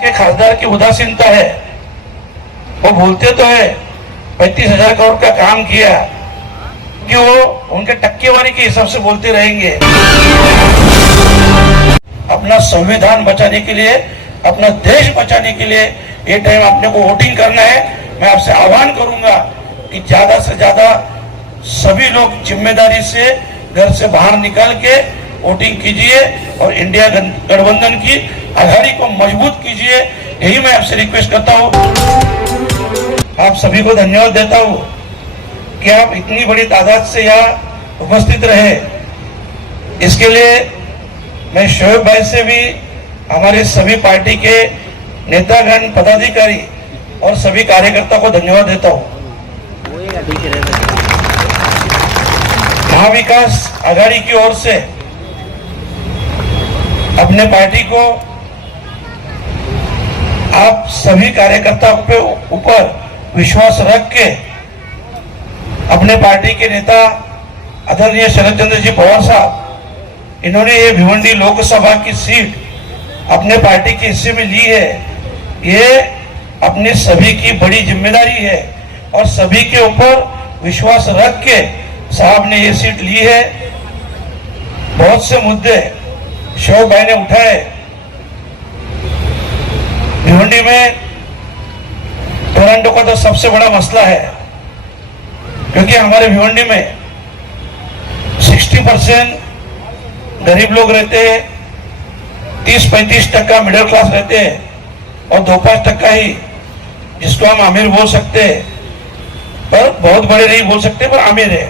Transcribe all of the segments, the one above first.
के खासदार की उदासीनता है। वो बोलते तो है 35,000 करोड़ का काम किया कि वो उनके टक्केवारी के हिसाब से बोलते रहेंगे। अपना संविधान बचाने के लिए, अपना देश बचाने के लिए ये टाइम अपने को वोटिंग करना है। मैं आपसे आह्वान करूंगा कि ज्यादा से ज्यादा सभी लोग जिम्मेदारी से घर से बाहर निकल के वोटिंग कीजिए और इंडिया गठबंधन की आघाड़ी को मजबूत कीजिए। यही मैं आपसे रिक्वेस्ट करता हूँ। आप सभी को धन्यवाद देता हूँ कि आप इतनी बड़ी तादाद से यहाँ उपस्थित रहे। इसके लिए मैं शोएब भाई से भी, हमारे सभी पार्टी के नेतागण, पदाधिकारी और सभी कार्यकर्ता को धन्यवाद देता हूँ। महाविकास आघाड़ी की ओर से अपने पार्टी को आप सभी कार्यकर्ताओं के ऊपर विश्वास रख के अपने पार्टी के नेता आदरणीय शरद चंद्र जी पवार साहब, इन्होंने ये भिवंडी लोकसभा की सीट अपने पार्टी के हिस्से में ली है। ये अपने सभी की बड़ी जिम्मेदारी है और सभी के ऊपर विश्वास रख के साहब ने ये सीट ली है। बहुत से मुद्दे शोएब भाई ने उठाए। भिवंडी में टोरंटो का तो सबसे बड़ा मसला है, क्योंकि हमारे भिवंडी में 60% गरीब लोग रहते हैं, 30-35% मिडिल क्लास रहते हैं और 2-5% ही जिसको हम अमीर बोल सकते हैं, पर बहुत बड़े नहीं बोल सकते, पर अमीर है।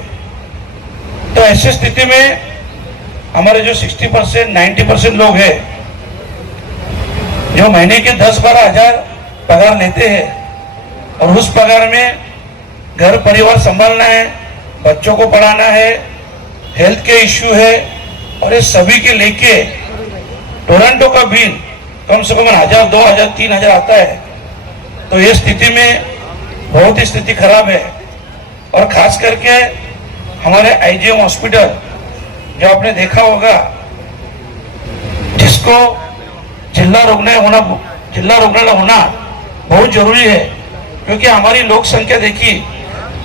तो ऐसी स्थिति में हमारे जो 60% 90% लोग हैं, जो महीने के 10-12 हजार पगार लेते हैं और उस पगार में घर परिवार संभालना है, बच्चों को पढ़ाना है, हेल्थ के इश्यू है, और ये सभी के लेके टोरंटो का बिल कम से कम 1000, 2000, 3000 आता है। तो ये स्थिति में बहुत ही स्थिति खराब है। और खास करके हमारे आईजीएम हॉस्पिटल, जो आपने देखा होगा, जिसको जिला रुग्णालय होना बहुत जरूरी है, क्योंकि हमारी लोक संख्या देखी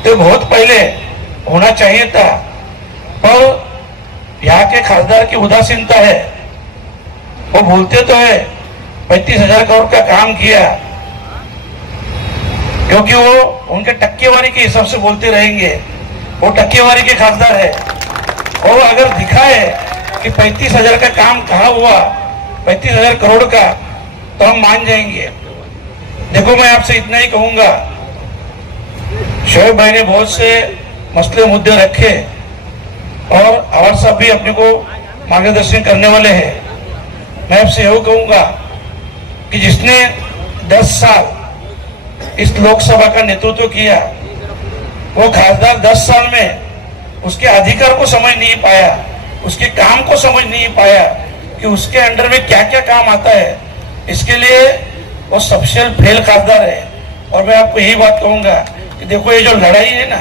तो बहुत पहले होना चाहिए था, पर यहाँ के खासदार की उदासीनता है। वो बोलते तो है 35,000 करोड़ का काम किया, क्योंकि वो उनके टक्केवारी के हिसाब से बोलते रहेंगे। वो टक्केवारी के खासदार है। और अगर दिखाए कि 35,000 का काम कहाँ हुआ, 35,000 करोड़ का, तो हम मान जाएंगे। देखो, मैं आपसे इतना ही कहूंगा, शोएब भाई ने बहुत से मसले मुद्दे रखे और आवाज साहब भी अपने को मार्गदर्शन करने वाले हैं। मैं आपसे यही कहूंगा कि जिसने 10 साल इस लोकसभा का नेतृत्व किया, वो खासदार 10 साल में उसके अधिकार को समझ नहीं पाया, उसके काम को समझ नहीं पाया कि उसके अंडर में क्या क्या काम आता है। इसके लिए वो सबसे फेल खासदार है। और मैं आपको यही बात कहूंगा कि देखो, ये जो लड़ाई है ना,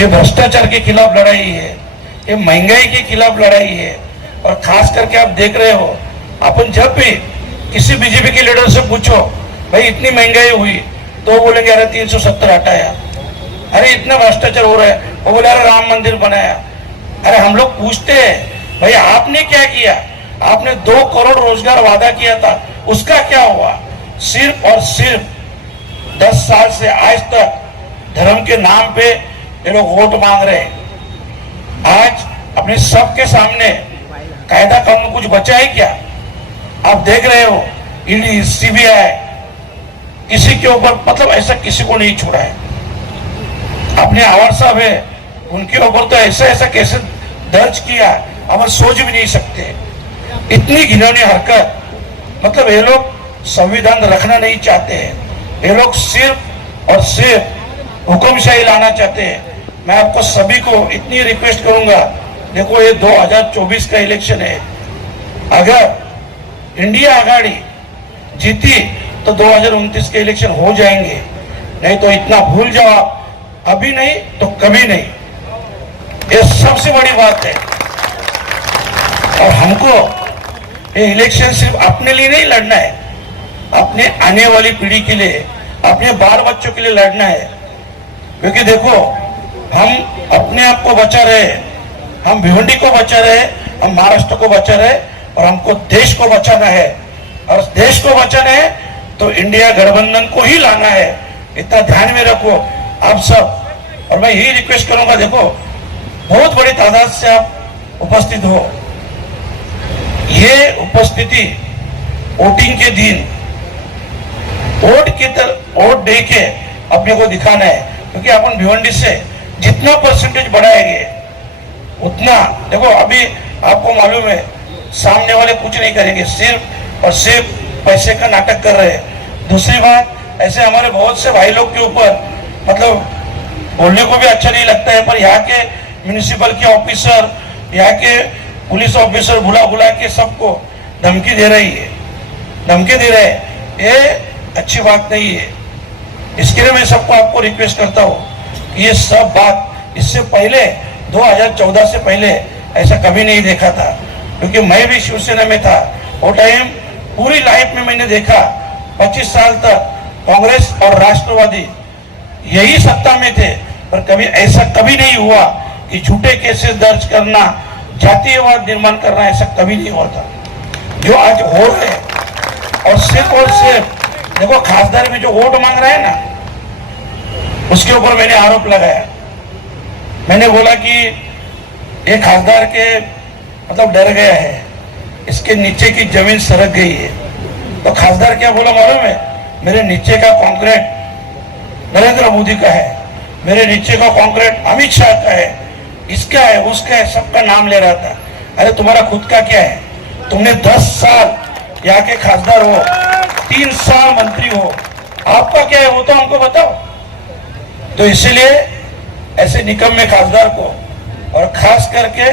ये भ्रष्टाचार के खिलाफ लड़ाई है, ये महंगाई के खिलाफ लड़ाई है। और खास करके आप देख रहे हो, अपन जब भी किसी बीजेपी के लीडर से पूछो, भाई इतनी महंगाई हुई, तो बोलेंगे अरे 370 हटाया, अरे इतना भ्रष्टाचार हो रहा है, वो बोले अरे राम मंदिर बनाया। अरे हम लोग पूछते हैं, भाई आपने क्या किया? आपने 2 करोड़ रोजगार वादा किया था, उसका क्या हुआ? सिर्फ और सिर्फ 10 साल से आज तक धर्म के नाम पे ये लोग वोट मांग रहे हैं। आज अपने सबके सामने कायदा कानून कुछ बचा है क्या? आप देख रहे हो, ईडी, सीबीआई किसी के ऊपर, मतलब ऐसा किसी को नहीं छोड़ा है। अपने आवाज साहब है, उनके ऊपर तो ऐसा ऐसा केस दर्ज किया, हम सोच भी नहीं सकते। इतनी घिनौनी हरकत, मतलब ये लोग संविधान रखना नहीं चाहते हैं, ये लोग सिर्फ और सिर्फ हुक्मशाही लाना चाहते हैं। मैं आपको सभी को इतनी रिक्वेस्ट करूंगा, देखो ये 2024 का इलेक्शन है। अगर इंडिया आघाड़ी जीती तो 2029 के इलेक्शन हो जाएंगे, नहीं तो इतना भूल जाओ आप, अभी नहीं तो कभी नहीं। ये सबसे बड़ी बात है। और हमको ये इलेक्शन सिर्फ अपने लिए नहीं लड़ना है, अपने आने वाली पीढ़ी के लिए, अपने बाल बच्चों के लिए लड़ना है। क्योंकि देखो, हम अपने आप को बचा रहे, हम भिवंडी को बचा रहे, हम महाराष्ट्र को बचा रहे, और हमको देश को बचाना है। और देश को बचाना है तो इंडिया गठबंधन को ही लाना है, इतना ध्यान में रखो आप सब। और मैं यही रिक्वेस्ट करूंगा, देखो बहुत बड़ी तादाद से आप उपस्थित हो, ये उपस्थिति वोटिंग के दिन वोट दे के अपने को दिखाना है। क्योंकि अपन भिवंडी से जितना परसेंटेज बढ़ाएंगे उतना, देखो अभी आपको मालूम है सामने वाले कुछ नहीं करेंगे, सिर्फ और सिर्फ पैसे का नाटक कर रहे हैं। दूसरी बात, ऐसे हमारे बहुत से भाई लोग के ऊपर मतलब बोलने को भी अच्छा नहीं लगता है, पर यहाँ के म्यूनिसिपल के ऑफिसर, यहाँ के पुलिस ऑफिसर बुला बुला के सबको धमकी दे रही है, धमकी दे रहे हैं। ये अच्छी बात नहीं है। इसके लिए मैं सबको आपको रिक्वेस्ट करता हूँ कि ये सब बात इससे पहले 2014 से पहले ऐसा कभी नहीं देखा था। क्योंकि मैं भी शिवसेना में था, वो टाइम पूरी लाइफ में मैंने देखा 25 साल तक कांग्रेस और राष्ट्रवादी यही सत्ता में थे, पर कभी ऐसा कभी नहीं हुआ कि झूठे केसेस दर्ज करना, जातीयवाद निर्माण करना, ऐसा कभी नहीं हुआ था जो आज हो रहे हैं। और सिर्फ देखो, खासदार में जो वोट मांग रहा है ना, उसके ऊपर मैंने आरोप लगाया। मैंने बोला कि ये खासदार के मतलब डर गया है, इसके नीचे की जमीन सरक गई है। तो खासदार क्या बोला मालूम है? मेरे नीचे का कंक्रीट नरेंद्र मोदी का है, मेरे नीचे का कंक्रीट अमित शाह का है, इसका है, उसका है, सबका नाम ले रहा था। अरे तुम्हारा खुद का क्या है? तुमने 10 साल यहाँ के खासदार हो, 3 साल मंत्री हो, आपका क्या है वो तो हमको बताओ। तो इसीलिए ऐसे निकम्मे खासदार को, और खास करके